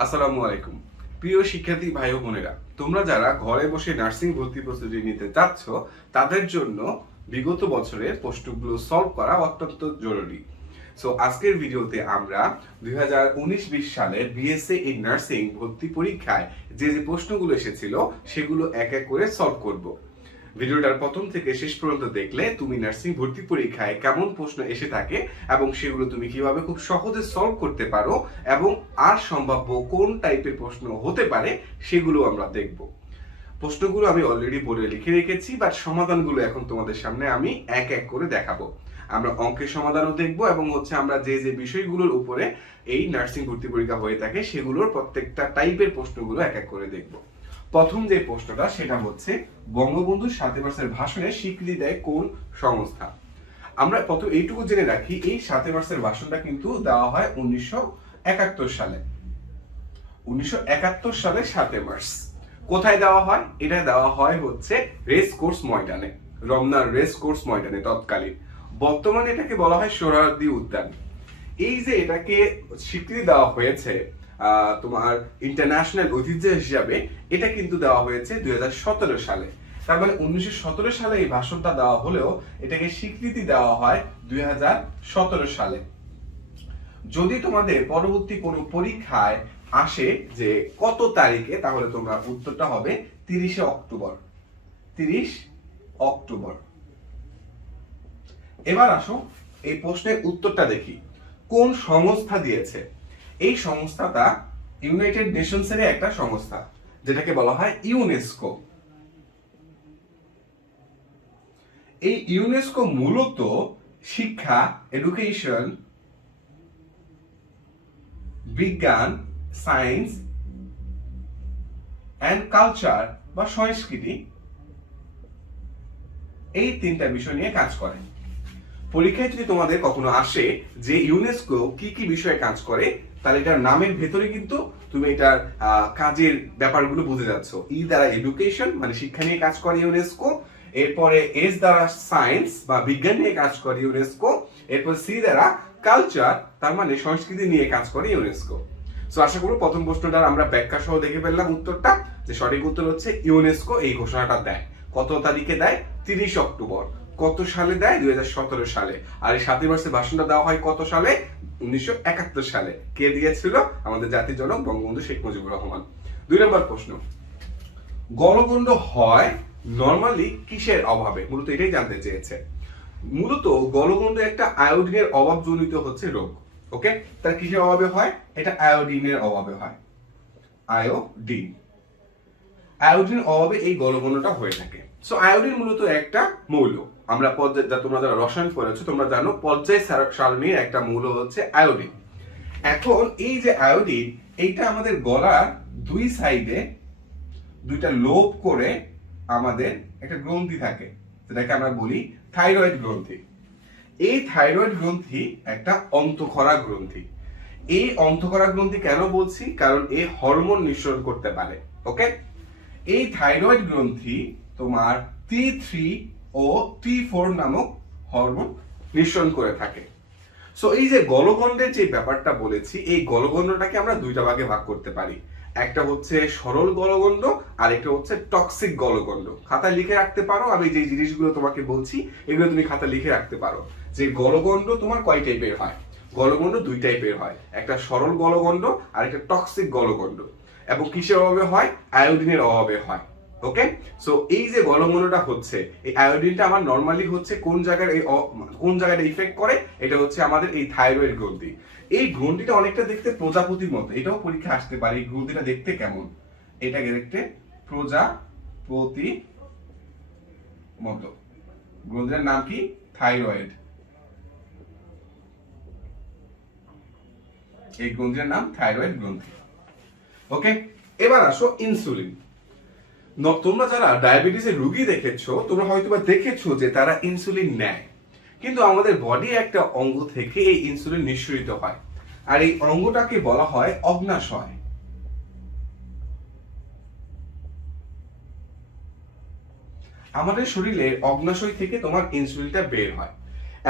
আসসালামু আলাইকুম। প্রিয় শিক্ষার্থী ভাই ও বোনেরা, তোমরা যারা ঘরে বসে নার্সিং ভর্তি প্রস্তুতি নিতে চাচ্ছ তাদের জন্য বিগত বছরের প্রশ্নগুলো সলভ করা অত্যন্ত জরুরি। সো আজকের ভিডিওতে আমরা 2019-20 সালের বিএসসি ইন নার্সিং ভর্তি পরীক্ষায় যে যে প্রশ্নগুলো এসেছিল সেগুলো এক এক করে সলভ করব। ভিডিওটার প্রথম থেকে শেষ পর্যন্ত দেখলে তুমি নার্সিং ভর্তি পরীক্ষায় কেমন প্রশ্ন এসে থাকে এবং সেগুলো তুমি কিভাবে খুব সহজে সলভ করতে পারো এবং আর সম্ভাব্য কোন টাইপের প্রশ্ন হতে পারে সেগুলো আমরা দেখব। প্রশ্নগুলো আমি অলরেডি বোর্ডে লিখে রেখেছি, বাট সমাধানগুলো এখন তোমাদের সামনে আমি এক এক করে দেখাবো। আমরা অঙ্কের সমাধানও দেখব এবং আমরা যে যে বিষয়গুলোর উপরে এই নার্সিং ভর্তি পরীক্ষা হয়ে থাকে সেগুলোর প্রত্যেকটা টাইপের প্রশ্নগুলো এক এক করে দেখব। প্রথম যে প্রশ্নটা সেটা হচ্ছে, বঙ্গবন্ধু ৭ মার্চের ভাষণে স্বীকৃতি দেয় কোন সংস্থা? আমরা প্রথম এইটুকু জেনে রাখি, এই ৭ মার্চের ভাষণটা কিন্তু দেওয়া হয় 1971 সালে। 1971 সালে ৭ মার্চ কোথায় দেওয়া হয়? এটা দেওয়া হয় রেস কোর্স ময়দানে, রমনার রেস কোর্স ময়দানে তৎকালীন। বর্তমানে এটাকে বলা হয় সোহরাওয়ার্দী উদ্যান। এই যে এটাকে স্বীকৃতি দেওয়া হয়েছে তোমার ইন্টারন্যাশনাল ঐতিহ্য হিসাবে, এটা কিন্তু দেওয়া হয়েছে 2017 সালে। তার মানে 1917 সালে এই ভাষণটা দেওয়া হলেও এটাকে স্বীকৃতি দেওয়া হয় 2017 সালে। যদি তোমাদের পরবর্তী কোনো পরীক্ষায় আসে যে কত তারিখে, তাহলে তোমরা উত্তরটা হবে 30 অক্টোবর। 30 অক্টোবর। এবার আসো এই প্রশ্নের উত্তরটা দেখি। কোন সংস্থা দিয়েছে? এই সংস্থাটা ইউনাইটেড নেশনসের একটা সংস্থা, যেটাকে বলা হয় ইউনেস্কো। এই ইউনেস্কো মূলত শিক্ষা, এডুকেশন, বিজ্ঞান, সায়েন্স এন্ড কালচার বা সংস্কৃতি, এই তিনটা বিষয় নিয়ে কাজ করে। পরীক্ষায় যদি তোমাদের কখনো আসে যে ইউনেস্কো কি কি বিষয়ে কাজ করে, তাহলে এটার নামের ভেতরে কিন্তু তুমি এটার কাজের ব্যাপারগুলো বুঝে যাচ্ছ। ই দ্বারা এডুকেশন মানে শিক্ষা নিয়ে কাজ করে ইউনেস্কো, এরপরে এস দ্বারা সায়েন্স বা বিজ্ঞান নিয়ে কাজ করে ইউনেস্কো, এরপর সি দ্বারা কালচার তার মানে সংস্কৃতি নিয়ে কাজ করে ইউনেস্কো। সো আশা করি প্রথম প্রশ্নটার আমরা ব্যাখ্যা সহ দেখে ফেললাম উত্তরটা, যে সঠিক উত্তর হচ্ছে ইউনেস্কো এই ঘোষণাটা দেয়। কত তারিখে দেয়? 30 অক্টোবর। কত সালে দেয়? 2017 সালে। আর এই 7 মার্চের ভাষণটা দেওয়া হয় কত সালে? 1971 সালে। কে দিয়েছিল? আমাদের জাতির জনক বঙ্গবন্ধু শেখ মুজিবুর রহমান। 2 নম্বর প্রশ্ন, গলগণ্ড হয় নরমালি কিসের অভাবে? মূলত এটাই জানতে চেয়েছে। মূলত গলগণ্ড একটা আয়োডিনের অভাবজনিত রোগ। ওকে, তার কিসের অভাবে হয়? এটা আয়োডিনের অভাবে হয়। আয়োডিন, আয়োডিনের অভাবে এই গলগণ্ডটা হয়ে থাকে। সো আয়োডিন মূলত একটা মৌল। আমরা তোমরা যারা রসায়ন পড়েছো তোমরা জানো পর্যায় সারণীর একটা মৌল হচ্ছে আয়োডিন। এখন এই যে আয়োডিন, এইটা আমাদের গলার দুই সাইডে দুইটা লোব করে আমাদের একটা গ্রন্থি থাকে, যেটাকে আমরা বলি থাইরয়েড গ্রন্থি। এই থাইরয়েড গ্রন্থি একটা অন্তঃক্ষরা গ্রন্থি। এই অন্তঃক্ষরা গ্রন্থি কেন বলছি? কারণ এই হরমোন নিঃসরণ করতে পারে। ওকে, এই থাইরয়েড গ্রন্থি তোমার T3 ও T4 নামক হরমোন নিঃসরণ করে থাকে। সো এই যে গলগণ্ডের যে ব্যাপারটা বলেছি, এই গলগণ্ডটাকে আমরা দুইটা ভাগে ভাগ করতে পারি। একটা হচ্ছে সরল গলগণ্ড আর একটা হচ্ছে টক্সিক গলগণ্ড। খাতায় লিখে রাখতে পারো, আমি যে জিনিসগুলো তোমাকে বলছি এগুলো তুমি খাতায় লিখে রাখতে পারো যে গলগণ্ড তোমার কয় টাইপের হয়। গলগণ্ড দুই টাইপের হয়, একটা সরল গলগণ্ড আর একটা টক্সিক গলগণ্ড। এবং কিসের অভাবে হয়? আয়োডিনের অভাবে হয়। ওকে, সো এই যে গলগণ্ডটা এই আয়োডিনটা আমার নরমালি কোন জায়গায় ইফেক্ট করে? এটা আমাদের এই থাইরয়েড গ্রন্থি। এই গ্রন্থিটা অনেকটা দেখতে প্রজাপতির মতো, এটাও পরীক্ষা আসতে পারে। এই গ্রন্থিটা দেখতে কেমন? এটাকে দেখতে প্রজাপতি মতো। গ্রন্থিটার নাম কি? থাইরয়েড। এই গ্রন্থিটার নাম থাইরয়েড গ্রন্থি। ওকে, এবার আসো ইনসুলিন। তোমরা যারা ডায়াবেটিসের রোগী দেখেছো, তোমরা হয়তো বা দেখেছো যে তারা ইনসুলিন নেয়, কিন্তু আমাদের বডি একটা অঙ্গ থেকে এই ইনসুলিন নিঃসরিত হয়, আর এই অঙ্গটাকে বলা হয় অগ্ন্যাশয়। আমাদের শরীরের অগ্ন্যাশয় থেকে তোমার ইনসুলিনটা বের হয়।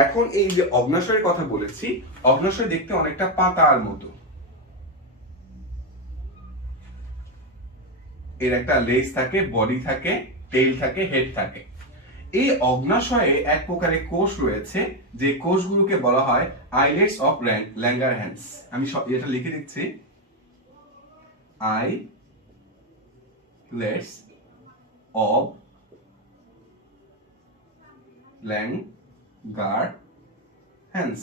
এখন এই যে অগ্ন্যাশয়ের কথা বলেছি, অগ্ন্যাশয় দেখতে অনেকটা পাতার মতো। এর একটা লেজ থাকে, বডি থাকে, টেইল থাকে, হেড থাকে। এই অগ্নাশয়ে এক প্রকারের কোষ রয়েছে, যে কোষগুলোকে বলা হয় আইলেটস অফ ল্যাঙ্গারহ্যান্স। আমি এটা লিখে দিচ্ছি, আইলেটস অফ ল্যাঙ্গারহ্যান্স।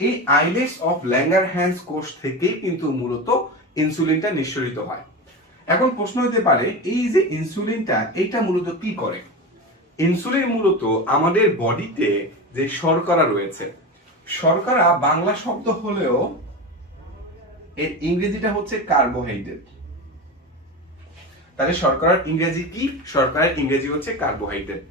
এই আইলেটস অফ ল্যাঙ্গারহ্যান্স কোষ থেকেই কিন্তু মূলত ইনসুলিনটা নিঃসরিত হয়। এখন প্রশ্ন হতে পারে, এই যে ইনসুলিনটা, এটা মূলত কি করে? ইনসুলিন মূলত আমাদের বডিতে যে শর্করা রয়েছে, শর্করা বাংলা শব্দ হলেও এর ইংরেজিটা হচ্ছে কার্বোহাইড্রেট। তাহলে শর্করার ইংরেজি কি? শর্করার ইংরেজি হচ্ছে কার্বোহাইড্রেট।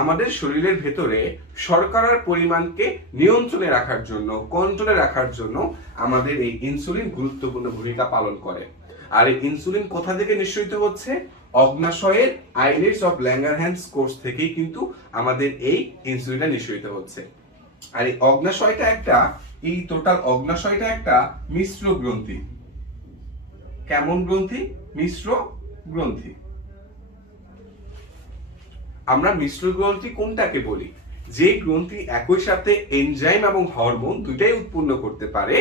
আমাদের শরীরের ভেতরে শর্করার পরিমাণকে নিয়ন্ত্রণে রাখার জন্য, কন্ট্রোলে রাখার জন্য আমাদের এই ইনসুলিন গুরুত্বপূর্ণ ভূমিকা পালন করে। আর এই ইনসুলিন কোথা থেকে নিঃসরিত হচ্ছে? অগ্নাশয়ের আইলেটস অফ ল্যাঙ্গারহ্যান্স কোষ থেকেই কিন্তু আমাদের এই ইনসুলিনটা নিঃসরিত হচ্ছে। আর এই অগ্নাশয়টা একটা, এই টোটাল অগ্নাশয়টা একটা মিশ্র গ্রন্থি। কেমন গ্রন্থি? মিশ্র গ্রন্থি। আমরা মিশ্র গ্রন্থি কোনটাকে বলি? যে গ্রন্থি একই সাথে এনজাইম এবং হরমোন দুইটাই উৎপন্ন করতে পারে,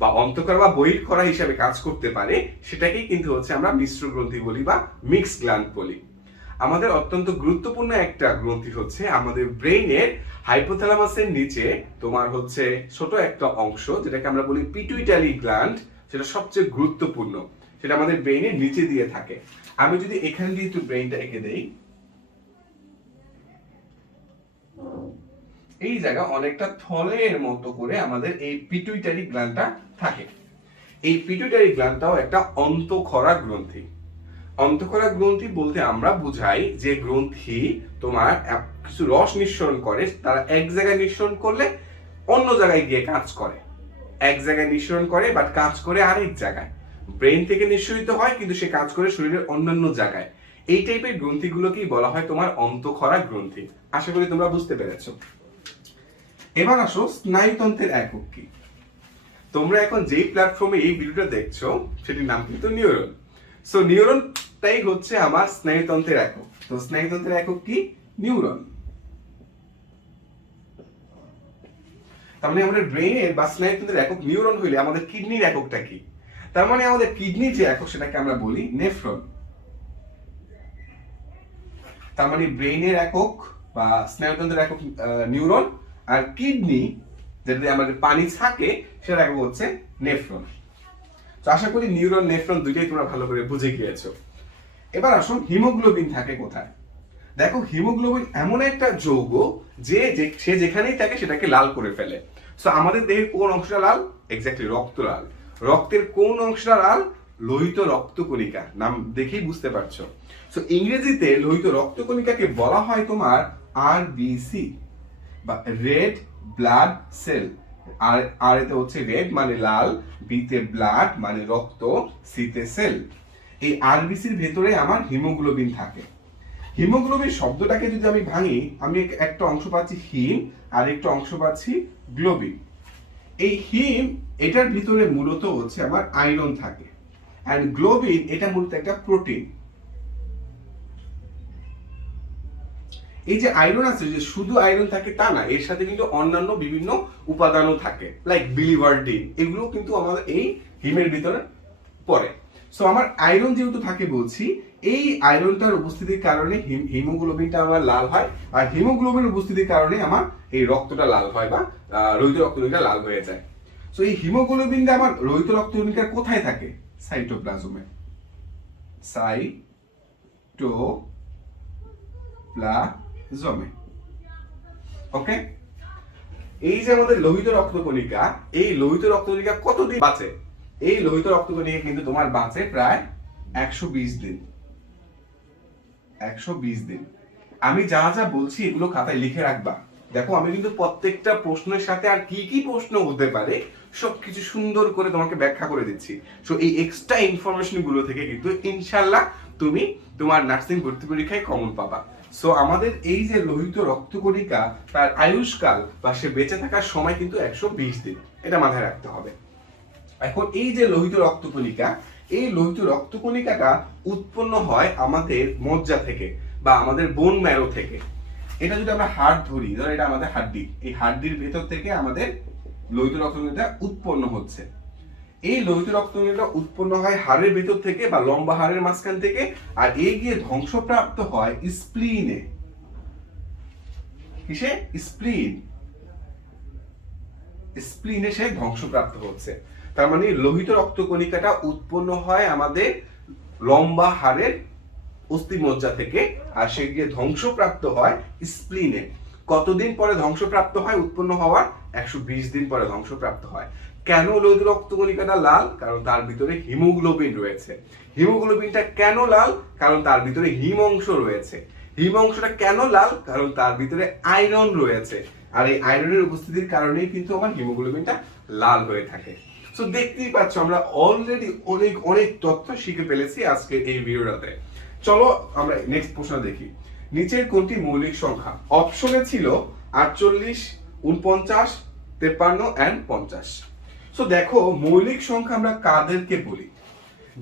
বা অন্তঃকরা বা বহিঃকরা হিসাবে কাজ করতে পারে, সেটাকেই কিন্তু হচ্ছে আমরা মিশ্র গ্রন্থি বলি বা মিক্স গ্ল্যান্ড বলি। আমাদের অত্যন্ত গুরুত্বপূর্ণ একটা গ্রন্থি হচ্ছে আমাদের ব্রেইনের হাইপোথ্যালামাসের নিচে তোমার হচ্ছে ছোট একটা অংশ, যেটাকে আমরা বলি পিটুইটারি গ্ল্যান্ড। সেটা সবচেয়ে গুরুত্বপূর্ণ, সেটা আমাদের ব্রেইনের নিচে দিয়ে থাকে। আমি যদি এখানে দিয়ে একটু ব্রেইনটা এঁকে দেই, এই জায়গা অনেকটা থলের মতো করে আমাদের এই পিটুইটারি গ্ল্যান্ডটা থাকে। এই পিটুইটারি গ্ল্যান্ডটাও একটা অন্তঃক্ষরা গ্রন্থি। অন্তঃক্ষরা গ্রন্থি বলতে আমরা বুঝাই যে গ্রন্থি তোমার কিছু রস নিঃসরণ করে, তারা এক জায়গায় নিঃসরণ করলে অন্য জায়গায় গিয়ে কাজ করে। এক জায়গায় নিঃসরণ করে বাট কাজ করে আরেক জায়গায়। ব্রেন থেকে নিঃসরিত হয় কিন্তু সে কাজ করে শরীরের অন্যান্য জায়গায়। এই টাইপের গ্রন্থিগুলোকেই বলা হয় তোমার অন্তঃক্ষরা গ্রন্থি। আশা করি তোমরা বুঝতে পেরেছো। এবার আসো স্নায়ুতন্ত্রের একক কি। তোমরা এখন যেই প্ল্যাটফর্মে এই ভিডিওটা দেখছো সেটির নাম কিন্তু নিউরন। সো নিউরনটাই হচ্ছে আমার স্নায়ুতন্ত্রের একক। তো স্নায়ুতন্ত্রের একক কি? নিউরন। তার মানে আমাদের ব্রেইনের বা স্নায়ুতন্ত্রের একক নিউরন হইলে আমাদের কিডনির এককটা কি? তার মানে আমাদের কিডনির যে একক সেটাকে আমরা বলি নেফ্রন। তার মানে ব্রেইনের একক বা স্নায়ুতন্ত্রের একক নিউরন, আর কিডনি যেটাতে আমাদের পানি থাকে সেটা একক হচ্ছে নেফ্রন। তো আশা করি নিউরন নেফ্রন দুইটাই তোমরা ভালো করে বুঝে গিয়েছো। এবার আসুন হিমোগ্লোবিন থাকে কোথায়। দেখো, হিমোগ্লোবিন এমন একটা যৌগ যে সে যেখানেই থাকে সেটাকে লাল করে ফেলে। সো আমাদের দেহের কোন অংশটা লাল? এক্স্যাক্টলি রক্ত লাল। রক্তের কোন অংশটা লাল? লোহিত রক্তকণিকা। নাম দেখেই বুঝতে পারছো। সো ইংরেজিতে লোহিত রক্তকণিকাকে বলা হয় তোমার আরবিসি বা রেড ব্লাড সেল। আর এতে হচ্ছে রেড মানে লাল, বিতে ব্লাড মানে রক্ত, সিতে সেল। এই আরবিসির ভেতরে আমার হিমোগ্লোবিন থাকে। হিমোগ্লোবিন শব্দটাকে যদি আমি ভাঙি, আমি একটা অংশ পাচ্ছি হিম আর একটা অংশ পাচ্ছি গ্লোবিন। এই হিম এটার ভিতরে মূলত হচ্ছে আমার আয়রন থাকে, এন্ড গ্লোবিন এটা মূলত একটা প্রোটিন। এই যে আয়রন আছে, যে শুধু আয়রন থাকে তা না, এর সাথে কিন্তু অন্যান্য বিভিন্ন উপাদানও থাকে, লাইক বিলিভারডিন। এগুলো কিন্তু আমাদের এই হিমের ভিতরে পড়ে। সো আমার আয়রন যেহেতু থাকে বলছি, এই আয়রনটার উপস্থিতির কারণে হিমোগ্লোবিনটা আমার লাল হয়, আর হিমোগ্লোবিন উপস্থিতির কারণে আমার এই রক্তটা লাল হয় বা লোহিত রক্তকণিকা লাল হয়ে যায়। সো এই হিমোগ্লোবিনটা আমার লোহিত রক্তকণিকার কোথায় থাকে? সাইটোপ্লাজমে। সাইটোপ্লাজমে। ওকে, এই যে আমাদের লোহিত রক্তকণিকা, এই লোহিত রক্তকণিকা কতদিন বাঁচে? এই লোহিত রক্তকণিকা কিন্তু তোমার বাঁচে প্রায় 120 দিন। 120 দিন। আমি যা যা বলছি এগুলো খাতায় লিখে রাখবা। দেখো, আমি কিন্তু প্রত্যেকটা প্রশ্নের সাথে আর কি কি প্রশ্ন হতে পারে সবকিছু সুন্দর করে তোমাকে ব্যাখ্যা করে দিচ্ছি। সো এই এক্সট্রা ইনফরমেশন গুলো থেকে কিন্তু ইনশাআল্লাহ তুমি তোমার নার্সিং ভর্তি পরীক্ষায় কমন পাবা। সো আমাদের এই যে লোহিত রক্তকণিকা, তার আয়ুষ্কাল বা সে বেঁচে থাকার সময় কিন্তু 120 দিন। এটা মাথায় রাখতে হবে। এখন এই যে লোহিত রক্তকণিকা, এই লোহিত রক্তকণিকাটা উৎপন্ন হয় আমাদের মজ্জা থেকে বা আমাদের বোন ম্যারো থেকে। এটা যদি আমরা হাড় ধরি, ধরো এটা আমাদের হাড্ডি, এই হাড্ডির ভেতর থেকে আমাদের লোহিত রক্তকণিকা উৎপন্ন হচ্ছে। এই লোহিত রক্তকণিকা উৎপন্ন হয় হাড়ের ভেতর থেকে বা লম্বা হাড়ের মাঝখান থেকে, আর এই গিয়ে ধ্বংসপ্রাপ্ত হয় স্প্লিনে। কিসে? স্প্লিন। স্প্লিনে সে ধ্বংসপ্রাপ্ত হচ্ছে। তার মানে লোহিত রক্তকণিকাটা উৎপন্ন হয় আমাদের লম্বা হাড়ের অস্থিমজ্জা থেকে, আর সে গিয়ে ধ্বংসপ্রাপ্ত হয় স্প্লিনে। কতদিন পরে ধ্বংসপ্রাপ্ত হয়? উৎপন্ন হওয়ার 120 দিন পরে ধ্বংসপ্রাপ্ত হয়। কেন লোহিত রক্তকণিকাটা লাল? কারণ তার ভিতরে হিমোগ্লোবিন রয়েছে। হিমোগ্লোবিনটা কেন লাল? কারণ তার ভিতরে হিম অংশ রয়েছে। হিম অংশটা কেন লাল? কারণ তার ভিতরে আয়রন রয়েছে, আর এই আয়রনের উপস্থিতির কারণেই কিন্তু আমার হিমোগ্লোবিনটা লাল হয়ে থাকে। সো দেখতেই পাচ্ছ আমরা অলরেডি অনেক অনেক তথ্য শিখে ফেলেছি আজকে এই ভিডিওটাতে। চলো আমরা নেক্সট প্রশ্ন দেখি। নিচের কোনটি মৌলিক সংখ্যা? অপশনে ছিল 48, 49, 53 এন্ড 50। সো দেখো, মৌলিক সংখ্যা আমরা কাদেরকে বলি?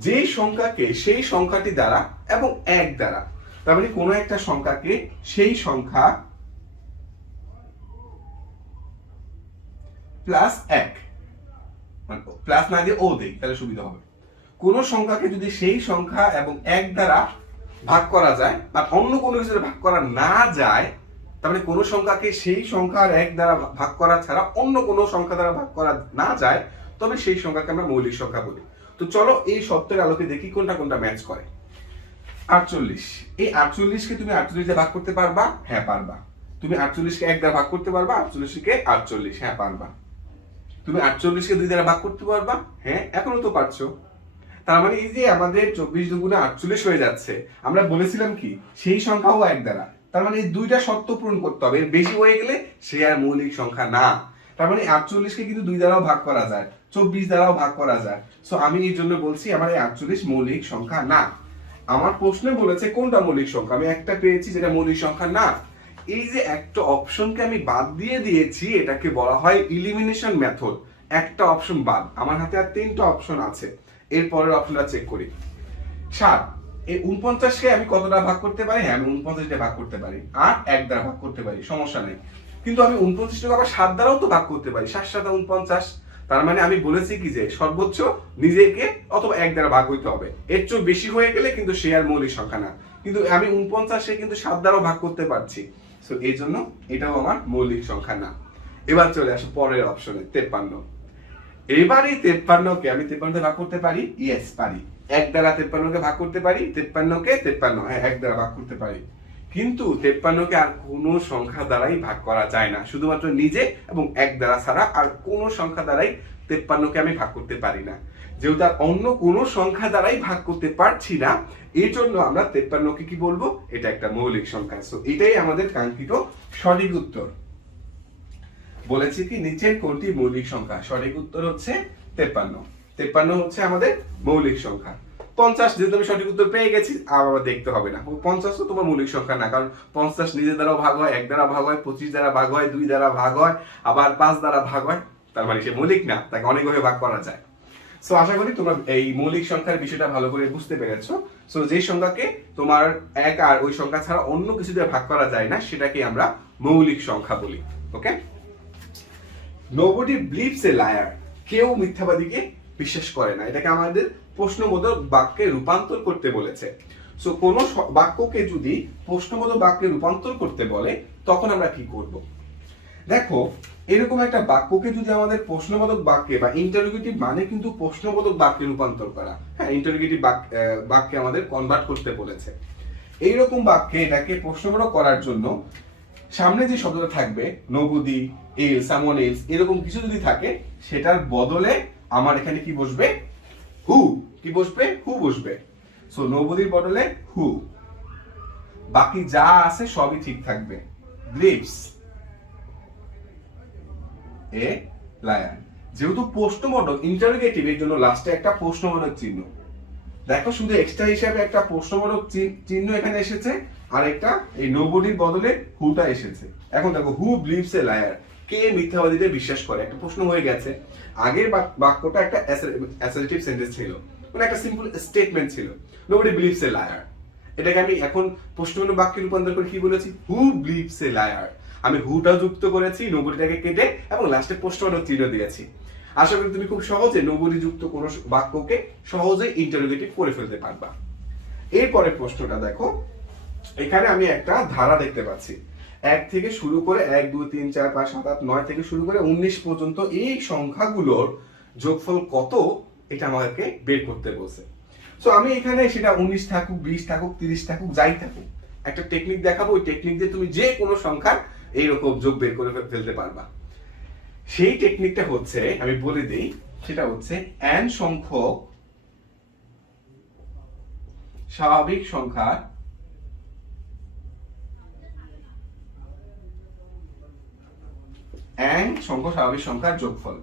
যেই সংখ্যাকে সেই সংখ্যাটি দ্বারা এবং এক দ্বারা, তার মানে কোনো একটা সংখ্যাকে সেই সংখ্যা প্লাস এক, মানে প্লাস না দিয়ে ও দেই তাহলে সুবিধা হবে। কোন সংখ্যাকে যদি সেই সংখ্যা এবং এক দ্বারা ভাগ করা যায় বা অন্য কোনো কিছু ভাগ করা না যায়, তার মানে কোন সংখ্যাকে সেই সংখ্যা আর এক দ্বারা ভাগ করা ছাড়া অন্য কোনো সংখ্যা দ্বারা ভাগ করা না যায়, তবে সেই সংখ্যাকে আমরা মৌলিক সংখ্যা বলি। তো চলো এই সত্যের আলোকে দেখি কোনটা কোনটা ম্যাচ করে। 48, এই 48 কে তুমি 48 দিয়ে ভাগ করতে পারবা? হ্যাঁ পারবা। তুমি 48 কে এক দ্বারা ভাগ করতে পারবা? 48 কে 48, হ্যাঁ পারবা। তুমি 48 কে 2 দ্বারা ভাগ করতে পারবা? হ্যাঁ, এখনো তো পারছো। তার মানে এই যে আমাদের 24 দুগুণে 48 হয়ে যাচ্ছে, আমরা বলেছিলাম কি সেই সংখ্যাও এক দ্বারা। তার মানে এই দুইটা শর্ত পূরণ করতে হবে, এর বেশি হয়ে গেলে সে আর মৌলিক সংখ্যা না। তার মানে 48 কে কিন্তু 2 দ্বারাও ভাগ করা যায়, 24 দ্বারাও ভাগ করা যায়। সো আমি এই জন্য বলছি আমার এই 48 মৌলিক সংখ্যা না। আমার প্রশ্নে বলেছে কোনটা মৌলিক সংখ্যা, আমি একটা পেয়েছি যেটা মৌলিক সংখ্যা না। এই যে একটা অপশনকে আমি বাদ দিয়ে দিয়েছি, এটাকে বলা হয় ইলিমিনেশন মেথড। একটা অপশন বাদ, আমার হাতে আর 3টা অপশন আছে। এর পরের অপশনটা চেক করি। 7, এই 49 কে আমি কতটা ভাগ করতে পারি? হ্যাঁ, আমি 49 দিয়ে ভাগ করতে পারি, আর এক দ্বারা ভাগ করতে পারি, সমস্যা নেই। কিন্তু আমি 49 টাকে আবার 7 দ্বারাও তো ভাগ করতে পারি, 7 7 49। তার মানে আমি বলেছি কি যে সর্বোচ্চ নিজেকে অথবা এক দ্বারা ভাগ হইতে হবে, এর চেয়ে বেশি হয়ে গেলে কিন্তু সে আর মৌলিক সংখ্যা না। কিন্তু আমি 49 কিন্তু 7 দ্বারাও ভাগ করতে পারছি, সো এই জন্য এটাও আমার মৌলিক সংখ্যা না। এবার চলে আসো পরের অপশনে 53। এবার এই 53 কে আমি 53 তে ভাগ করতে পারি? ইয়েস পারি। এক দ্বারা 53 কে ভাগ করতে পারি, 53 কে 53, হ্যাঁ এক দ্বারা ভাগ করতে পারি। কিন্তু 53 কে আর কোনো সংখ্যা দ্বারাই ভাগ করা যায় না, শুধুমাত্র নিজে এবং এক দ্বারা ছাড়া আর কোনো সংখ্যা দ্বারাই 53 কে আমি ভাগ করতে পারি না। যেহেতু আর অন্য কোনো সংখ্যা দ্বারাই ভাগ করতে পারছি না, এই জন্য আমরা 53 কে কি বলবো? এটা একটা মৌলিক সংখ্যা। সো এটাই আমাদের কাঙ্ক্ষিত সঠিক উত্তর। বলেছি কি নিচের কোনটি মৌলিক সংখ্যা? সঠিক উত্তর হচ্ছে 53। 53 হচ্ছে আমাদের মৌলিক সংখ্যা। 50 যেহেতু আমি সঠিক উত্তর পেয়ে গেছি, আবার দেখতে হবে না। 50 তো তোমার মৌলিক সংখ্যা না, কারণ 50 নিজের দ্বারাও ভাগ হয়, এক দ্বারা ভাগ হয়, 25 দ্বারা ভাগ হয়, 2 দ্বারা ভাগ হয়, আবার 5 দ্বারা ভাগ হয়। তার মানে সে মৌলিক না, তাকে অনেকভাবে ভাগ করা যায়। সো আশা করি তোমরা এই মৌলিক সংখ্যার বিষয়টা ভালো করে বুঝতে পেরেছো। সো যে সংখ্যাকে তোমার এক আর ওই সংখ্যা ছাড়া অন্য কিছু দিয়ে ভাগ করা যায় না, সেটাকে আমরা মৌলিক সংখ্যা বলি। ওকে? Nobody believes a liar, কেউ মিথ্যাবাদীকে বিশ্বাস করে না। এটাকে আমাদের প্রশ্নবোধক বাক্যে রূপান্তর করতে বলেছে। সো কোন বাক্যকে যদি প্রশ্নবোধক বাক্যে রূপান্তর করতে বলে, তখন আমরা কি করব? দেখো, এরকম একটা বাক্যকে যদি আমাদের প্রশ্নবোধক বাক্যে বা ইন্টারোগেটিভ মানে কিন্তু প্রশ্নবোধক বাক্যে রূপান্তর করা, হ্যাঁ ইন্টারোগেটিভ বাক্যে আমাদের কনভার্ট করতে বলেছে। এইরকম বাক্যে এটাকে প্রশ্নবোধক করার জন্য সামনে যে শব্দটা থাকবে নোবডি, এলস, সামওয়ান এলস, এরকম কিছু যদি থাকে, সেটার বদলে আমার এখানে কি বসবে? হু। কি বসবে? হু বসবে। সো নোবডির বদলে হু, বাকি যা আছে সবই ঠিক থাকবে। Grips a lion. যেহেতু প্রশ্নবোধক ইন্টারোগেটিভ, এর জন্য লাস্টে একটা প্রশ্নবোধক চিহ্ন। দেখো, শুধু এক্সট্রা হিসাবে একটা প্রশ্নবোধক চিহ্ন এখানে এসেছে, আর একটা এই নোবডির বদলে হুটা এসেছে। এখন দেখো, হু বিলিভস এ লায়ার, কে মিথ্যাবাদীতে বিশ্বাস করে, একটা প্রশ্ন হয়ে গেছে। আগের বাক্যটা একটা অ্যাসার্টিভ সেন্টেন্স ছিল, মানে একটা সিম্পল স্টেটমেন্ট ছিল, নোবডি বিলিভস এ লায়ার। এটাকে আমি এখন প্রশ্নমূলক বাক্যে রূপান্তর করে কি বলেছি, হু বিলিভস এ লায়ার। আমি হুটাও যুক্ত করেছি, নোবডিটাকে কেটে, এবং লাস্টে প্রশ্নমূলক চিহ্ন দিয়েছি। আশা করি তুমি খুব সহজে নোবডি যুক্ত কোনো বাক্যকে সহজে ইন্টারোগেটিভ করে ফেলতে পারবা। এরপরে প্রশ্নটা দেখো, এখানে আমি একটা ধারা দেখতে পাচ্ছি, 1 থেকে শুরু করে 1 2 3 4 5 7 8 9 থেকে শুরু করে 19 পর্যন্ত এই সংখ্যাগুলোর যোগফল কত, এটা আমাদেরকে বের করতে বলছে। সো আমি এখানে সেটা 19 থাকুক, 20 থাকুক, 30 থাকুক, যাই থাকুক, একটা টেকনিক দেখাবো। ওই টেকনিক দিয়ে তুমি যে কোনো সংখ্যার এইরকম যোগ বের করে ফেলতে পারবা। সেই টেকনিকটা হচ্ছে, আমি বলে দিই, সেটা হচ্ছে n সংখ্যক স্বাভাবিক সংখ্যার যোগফল।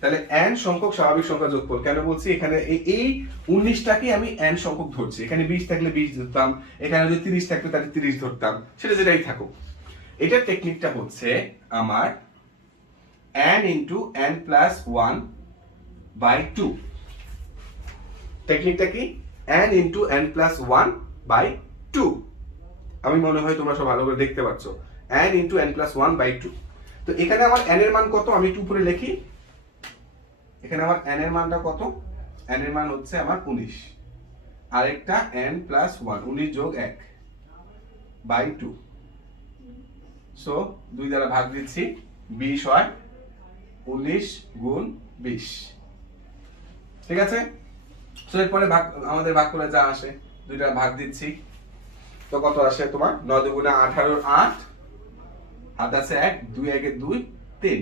তাহলে n সংখ্যক স্বাভাবিক সংখ্যার যোগফল কেন বলছি, এখানে এই 19টাকে আমি n সংখ্যক ধরছি। এখানে 20 থাকলে 20 ধরতাম, এখানে যদি 30 থাকতো তাহলে 30 ধরতাম, সেটা যেটাই থাকুক। এটার টেকনিকটা হচ্ছে আমার n into n plus 1 by 2। টেকনিকটা কি, n into n plus 1 by 2। আমি মনে হয় তোমরা সব ভালো করে দেখতে পাচ্ছ, n into n plus 1 by 2। তো এখানে আমার n এর মান কত, আমি একটু উপরে লিখি। এখানে আমার n এর মানটা কত, n এর মান হচ্ছে আমার 19, আরেকটা n plus 1, 19 যোগ 1 by 2। সো 2 দ্বারা ভাগ দিচ্ছি, 20 হয়, 19 গুণ 20। ঠিক আছে। সো এরপরে আমাদের ভাগ করে যা আসে, 2 দ্বারা ভাগ দিচ্ছি, তো কত আসে তোমার, 9 দুগুণে 18, 8 হাত আছে 1, 2 1 2 3।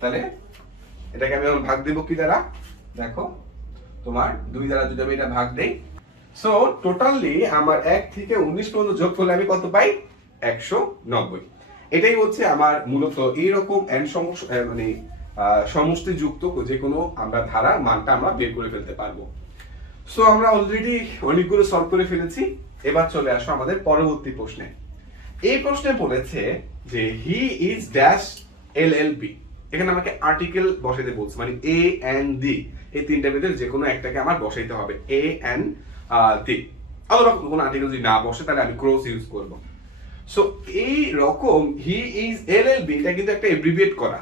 তাহলে এটাকে আমি এখন ভাগ দেব কি দ্বারা, দেখো তোমার 2 দ্বারা যদি আমি এটা ভাগ দেই, সো টোটালি আমার 1 থেকে 19 পর্যন্ত যোগ করলে আমি কত পাই, 190। এটাই হচ্ছে আমার মূলত এইরকম n মানে সমষ্টি যুক্ত যে কোনো আমরা ধারা মানটা আমরা বের করে ফেলতে পারবো। সো আমরা অলরেডি অনেকগুলো সলভ করে ফেলেছি। এবার চলে আসো আমাদের পরবর্তী প্রশ্নে। এই প্রশ্নে বলেছে যে হি ইজ ড্যাশ এলএলবি। এখানে আমাকে আর্টিকেল বসাইতে বলছে, মানে এ এন ডি, এই তিনটার ভিতরে যে কোনো একটাকে আমার বসাইতে হবে, এ এন ডি। অথবা কোনো আর্টিকেল যদি না বসে তাহলে আমি ক্রস ইউজ করব। সো এই রকম হি ইজ এলএলবি, এটা কিন্তু একটা এব্রিভিয়েট করা,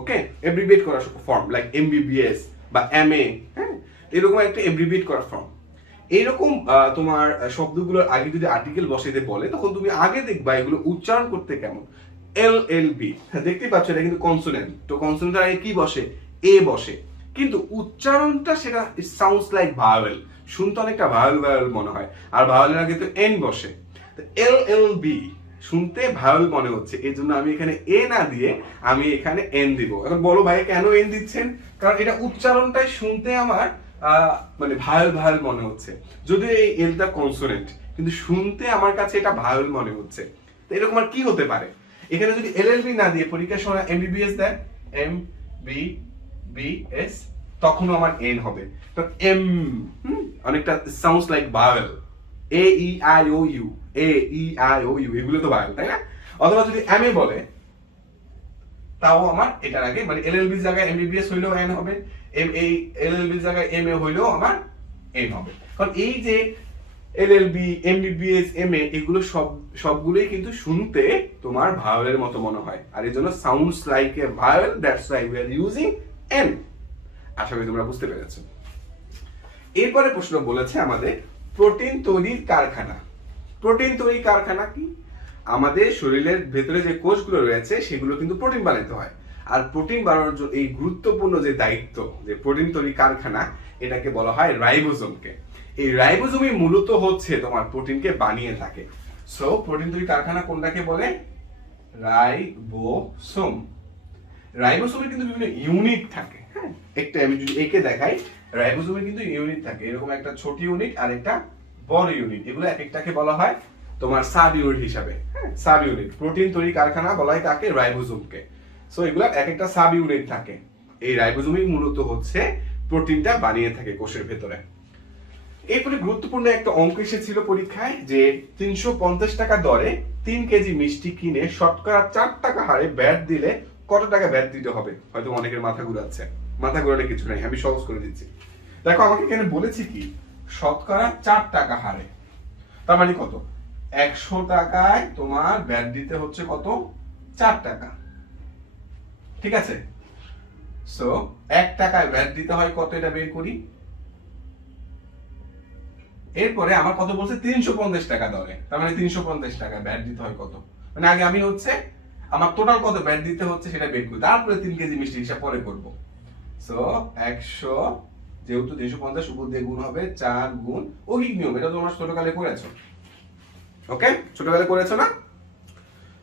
ওকে, এব্রিভিয়েট করা ফর্ম, লাইক এমবিবিএস বা এমএ, হ্যাঁ, এরকম একটা এব্রিভিয়েট করা ফর্ম। এইরকম তোমার শব্দগুলোর আগে যদি আর্টিকেল বসাইতে বলে, তখন তুমি আগে দেখবা এগুলো উচ্চারণ করতে কেমন। এল এল বি, দেখতে পাচ্ছ এটা কিন্তু কনসোনেন্ট, তো কনসোনেন্টের আগে কি বসে, এ বসে, কিন্তু উচ্চারণটা সেটা ইট সাউন্ডস লাইক ভাওয়েল, শুনতে অনেকটা ভাওয়েল মনে হয়, আর ভাওয়েলের আগে তো এন বসে। তো এল এল বি শুনতে ভাওয়েল মনে হচ্ছে, এই জন্য আমি এখানে এ না দিয়ে আমি এখানে এন দিব। এখন বলো ভাই কেন এন দিচ্ছেন, কারণ এটা উচ্চারণটাই শুনতে আমার মানে ভাওয়েল মনে হচ্ছে, যদি এই এলটা কনসোনেন্ট, কিন্তু শুনতে আমার কাছে এটা ভাওয়েল মনে হচ্ছে। তো এরকম আর কি হতে পারে, এখানে যদি এলএলবি না দিয়ে পরীক্ষার সময় এমবিবিএস দেয়, এম বি বি এস, তখনও আমার এন হবে। তো এম অনেকটা sounds like vowel, A E I O U, A E I O U, এগুলো তো ভাওয়েল, তাই না? অথবা যদি এম এ বলে, তাও আমার এটার আগে, মানে এলএলবি এর জায়গায় এমবিবিএস হইলেও এন হবে, এম এ এলএলবি এর জায়গায় এম এ হইলেও আমার এন হবে। কারণ এই যে এলএলবি, এমবিবিএস, এমএ, এগুলো সবগুলোই কিন্তু শুনতে তোমার ভাওয়েলের মতো মনে হয়, আর এই জন্য sounds like a vowel, that's why we are using an. আশা করি তোমরা বুঝতে পেরেছো। এরপরে প্রশ্ন বলেছে আমাদের প্রোটিন তৈরির কারখানা। প্রোটিন তৈরির কারখানা কি, আমাদের শরীরের ভেতরে যে কোষগুলো রয়েছে সেগুলো কিন্তু প্রোটিন বানাতে হয়, আর প্রোটিন বানানোর জন্য এই গুরুত্বপূর্ণ যে দায়িত্ব, যে প্রোটিন তৈরির কারখানা, এটাকে বলা হয় রাইবোজোমকে। এই রাইবোজোমই মূলত হচ্ছে তোমার প্রোটিনকে বানিয়ে থাকে। সো প্রোটিন তৈরির কারখানা কোনটাকে বলে, রাইবোসোম। রাইবোসোমের কিন্তু বিভিন্ন ইউনিট থাকে, হ্যাঁ, একটা আমি যদি একে দেখাই, রাইবোসোমের কিন্তু ইউনিট থাকে, এরকম একটা ছোট ইউনিট আর একটা বড় ইউনিট, এগুলো এক একটাকে বলা হয় তোমার সাব ইউনিট হিসাবে, হ্যাঁ, সাব ইউনিট। প্রোটিন তৈরির কারখানা বলা হয় কাকে, রাইবোসোমকে। সো এগুলো এক একটা সাব ইউনিট থাকে, এই রাইবোসোমই মূলত হচ্ছে প্রোটিনটা বানিয়ে থাকে কোষের ভেতরে। এরপরে গুরুত্বপূর্ণ একটা অঙ্ক এসেছিল পরীক্ষায়, যে 350 টাকা দরে 3 কেজি মিষ্টি কিনে শতকরা 4 টাকা হারে ব্যাট দিলে কত টাকা ভ্যাট দিতে হবে? হয়তো অনেকের মাথা ঘুরাচ্ছে। মাথা ঘুরালে কিছু নাই, আমি সহজ করে দিচ্ছি। দেখো আমাকে এখানে বলেছি কি শতকরা 4 টাকা হারে, তার মানে কত? 100 টাকায় তোমার ভ্যাট দিতে হচ্ছে কত? 4 টাকা। ঠিক আছে, সো 1 টাকায় ভ্যাট দিতে হয় কত, এটা বের করি। এরপরে আমার কত বলছে? 350 টাকা দরে, তার মানে 350 টাকা ভ্যাট দিতে হয় কত, মানে আগে আমি হচ্ছে আমার টোটাল কত ভ্যাট দিতে হচ্ছে সেটা বের করি, তারপরে 3 কেজি মিষ্টি হিসাব পরে করব। সো 100 যেহেতু 350 উপর দিয়ে গুণ হবে 4 গুণ ঐহিক নিয়ম, এটা তোমরা ছোটকালে করেছো। ওকে, ছোটকালে করেছো না?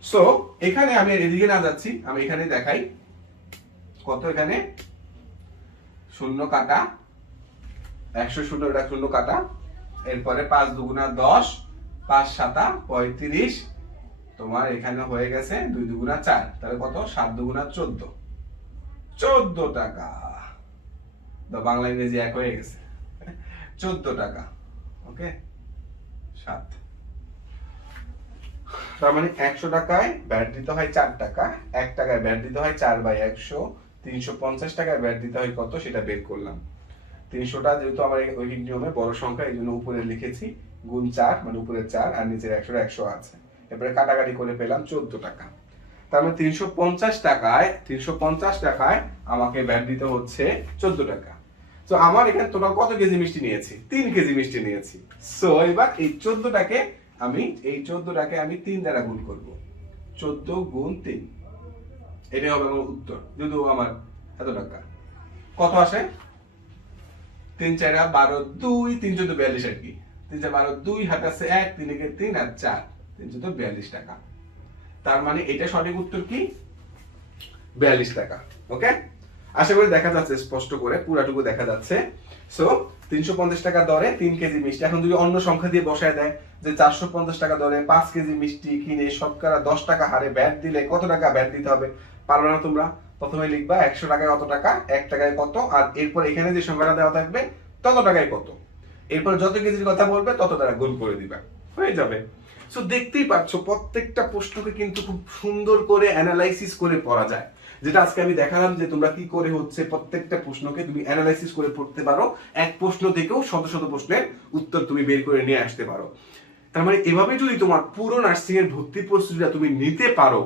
সো এখানে আমি এদিকে না যাচ্ছি, আমি এখানে দেখাই কত, এখানে শূন্য কাটা, 100 শূন্য, এটা শূন্য কাটা, এরপরে 5 দুগুণা 10, 5 সাতা 35, তোমার এখানে হয়ে গেছে 2 দুগুণা 4, তাহলে কত? 7 দুগুণা 14, 14 টাকা। বাংলা ইংরেজি এক হয়ে গেছে, 14 টাকা। ওকে, 7, তার মানে 100 টাকায় ভ্যাট দিতে হয় 4 টাকা, 1 টাকায় ভ্যাট দিতে হয় 4/100, 350 টাকায় ভ্যাট দিতে হয় কত সেটা বের করলাম। 300টা যেহেতু আমার ঐহিক নিয়মে বড় সংখ্যা, এই জন্য উপরে লিখেছি গুণ 4, মানে উপরে 4 আর নিচের 100 আছে। এরপরে কাটাকাটি করে পেলাম 14 টাকা। তার মানে 350 টাকায় আমাকে ভ্যাট দিতে হচ্ছে 14 টাকা। তো আমার এখানে টোটাল কত কেজি মিষ্টি নিয়েছি? 3 কেজি মিষ্টি নিয়েছি। সো এবার এই 14টাকে আমি 3 দ্বারা গুণ করব। 14 গুণ 3, এটাই হবে আমার উত্তর। যদি আমার এত টাকা কত আসে? 3 4 12, 2 3 14 42 আর কি। 3 4 12, 2 হাত আছে 1, 3 একে 3 আর 4, 3 14 42 টাকা। তার মানে এটা সঠিক উত্তর কি? 42 টাকা। ওকে, আশা করি দেখা যাচ্ছে স্পষ্ট করে, পুরাটুকু দেখা যাচ্ছে। সো 350 টাকা দরে 3 কেজি মিষ্টি, এখন যদি অন্য সংখ্যা দিয়ে বসায় দেয় যে 450 টাকা দরে 5 কেজি মিষ্টি কিনে শতকরা 10 টাকা হারে ভ্যাট দিলে কত টাকা ভ্যাট দিতে হবে? পারবে না তোমরা? প্রথমে লিখবা 100 টাকায় কত টাকা, 1 টাকায় কত, আর এরপর এখানে যে সংখ্যাটা দেওয়া থাকবে তত টাকায় কত, এরপর যত কেজির কথা বলবে তত দ্বারা গুণ করে দিবা, হয়ে যাবে। সো দেখতেই পাচ্ছ প্রত্যেকটা প্রশ্নকে কিন্তু খুব সুন্দর করে অ্যানালাইসিস করে পড়া যায়, যেটা আজকে আমি দেখালাম যে তোমরা কি করে হচ্ছে প্রত্যেকটা প্রশ্নকে তুমি অ্যানালাইসিস করে পড়তে পারো, এক প্রশ্ন থেকেও শত শত প্রশ্নের উত্তর তুমি বের করে নিয়ে আসতে পারো। তার মানে এভাবে যদি তোমার পুরো নার্সিং এর ভর্তি প্রস্তুতিটা তুমি নিতে পারো,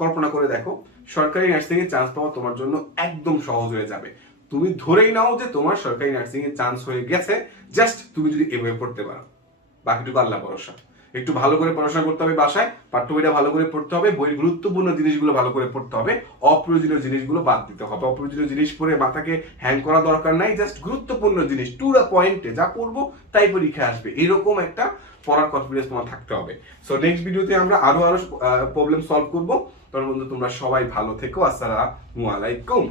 কল্পনা করে দেখো সরকারি নার্সিং এর চান্স পাওয়া তোমার জন্য একদম সহজ হয়ে যাবে। তুমি ধরেই নাও যে তোমার সরকারি নার্সিং এর চান্স হয়ে গেছে, জাস্ট তুমি যদি এভাবে পড়তে পারো। বাকিটুকু আল্লাহ ভরসা। একটু ভালো করে পড়াশোনা করতে হবে, বাসায় পাঠ্য বইটা ভালো করে পড়তে হবে, বইয়ের গুরুত্বপূর্ণ জিনিসগুলো ভালো করে পড়তে হবে, অপ্রয়োজনীয় জিনিসগুলো বাদ দিতে হবে। অপ্রয়োজনীয় জিনিস পড়ে মাথাকে হ্যাং করা দরকার নাই, জাস্ট গুরুত্বপূর্ণ জিনিস টু দা পয়েন্টে যা পড়বো তাই পরীক্ষা আসবে, এরকম একটা পড়ার কনফিডেন্স তোমার থাকতে হবে। সো নেক্সট ভিডিওতে আমরা আরো প্রবলেম সলভ করবো। তখন বন্ধু তোমরা সবাই ভালো থেকো। আসসালামু আলাইকুম।